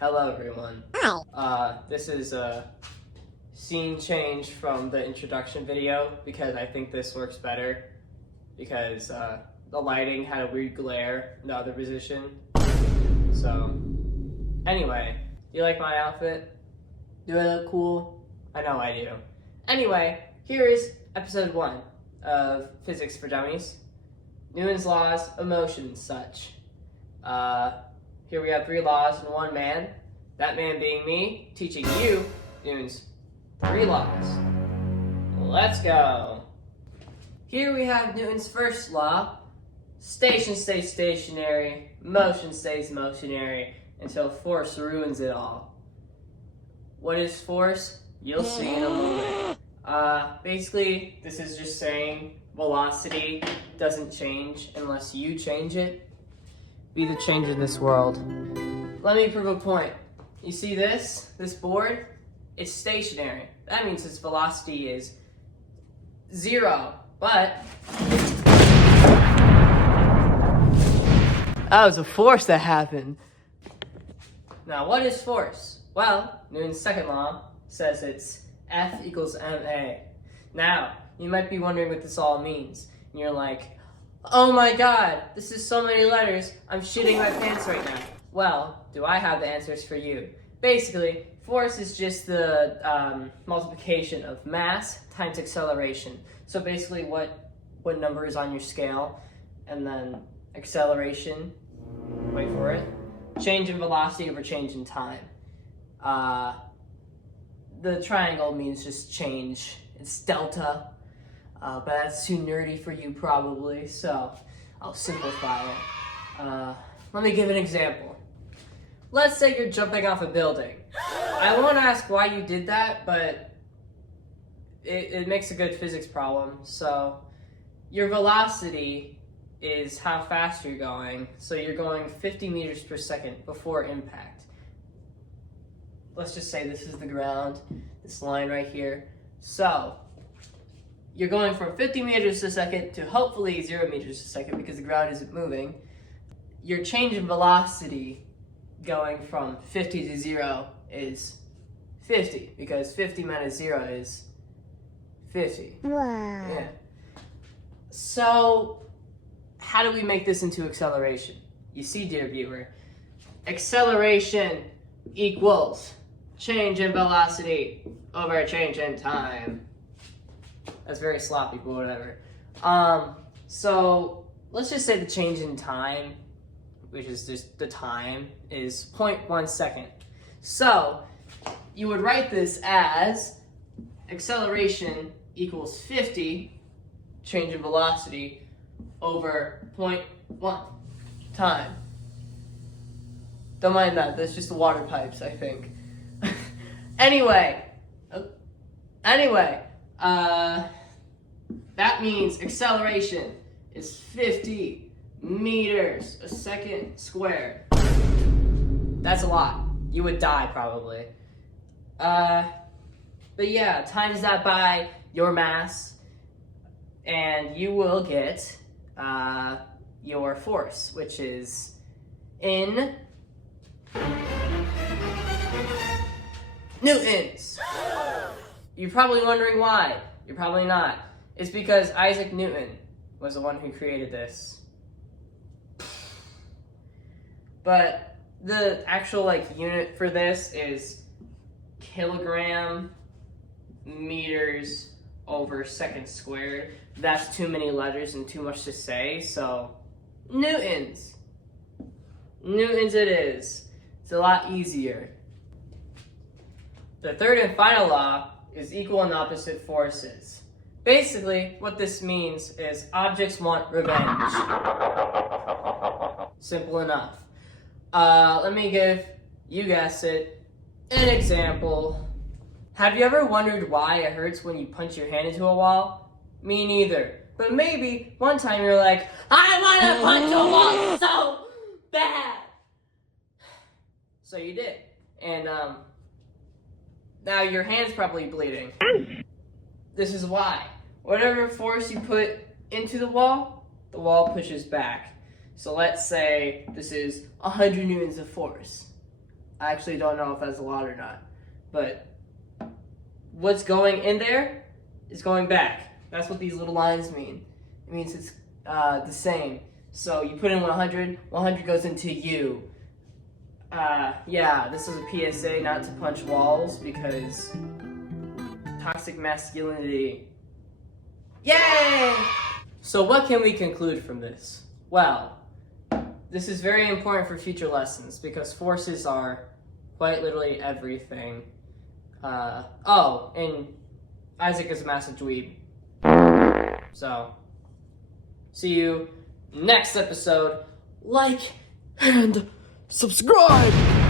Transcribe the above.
Hello everyone. This is a scene change from the introduction video because I think this works better because the lighting had a weird glare in the other position. So, anyway, do you like my outfit? Do I look cool? I know I do. Anyway, here is episode 1 of Physics for Dummies. Newton's laws of motion and such. Here we have 3 laws in one man. That man being me, teaching you Newton's 3 laws. Let's go. Here we have Newton's first law. Station stays stationary, motion stays motionary, until force ruins it all. What is force? You'll see in a moment. Basically, this is just saying velocity doesn't change unless you change it. Be the change in this world. Let me prove a point. You see this board? It's stationary. That means its velocity is 0, but that was a force that happened. Now, what is force? Well, Newton's second law says it's F equals ma. Now, you might be wondering what this all means. And you're like, oh my god, this is so many letters, I'm shitting my pants right now. Well, do I have the answers for you? Basically, force is just the multiplication of mass times acceleration. So basically what number is on your scale, and then acceleration, wait for it, change in velocity over change in time. The triangle means just change, it's delta. But that's too nerdy for you probably, so I'll simplify it. Let me give an example. Let's say you're jumping off a building. I won't ask why you did that, but it makes a good physics problem. So your velocity is how fast you're going. So you're going 50 meters per second before impact. Let's just say this is the ground, this line right here. So you're going from 50 meters a second to hopefully 0 meters a second because the ground isn't moving. Your change in velocity going from 50 to 0 is 50 because 50 minus 0 is 50. Wow. Yeah. So, how do we make this into acceleration? You see, dear viewer, acceleration equals change in velocity over change in time. That's very sloppy, but whatever. So let's just say the change in time, which is just the time, is 0.1 second. So you would write this as acceleration equals 50 change in velocity over 0.1 time. Don't mind that. That's just the water pipes, I think. Anyway. That means acceleration is 50 meters a second squared. That's a lot. You would die probably. But yeah, times that by your mass, and you will get your force, which is in newtons. You're probably wondering why. You're probably not. It's because Isaac Newton was the one who created this. But the actual unit for this is kilogram meters over second squared. That's too many letters and too much to say, so newtons. Newtons it is. It's a lot easier. The third and final law is equal and opposite forces. Basically, what this means is objects want revenge. Simple enough. Let me give, you guessed it, an example. Have you ever wondered why it hurts when you punch your hand into a wall? Me neither. But maybe one time you're like, I want to punch a wall so bad! So you did. And now your hand's probably bleeding. This is why. Whatever force you put into the wall pushes back. So let's say this is 100 newtons of force. I actually don't know if that's a lot or not. But what's going in there is going back. That's what these little lines mean. It means it's the same. So you put in 100, 100 goes into you. Yeah, this is a PSA not to punch walls because toxic masculinity. Yay! So what can we conclude from this? Well, this is very important for future lessons because forces are quite literally everything. Oh, and Isaac is a massive dweeb. So, see you next episode. Like and subscribe!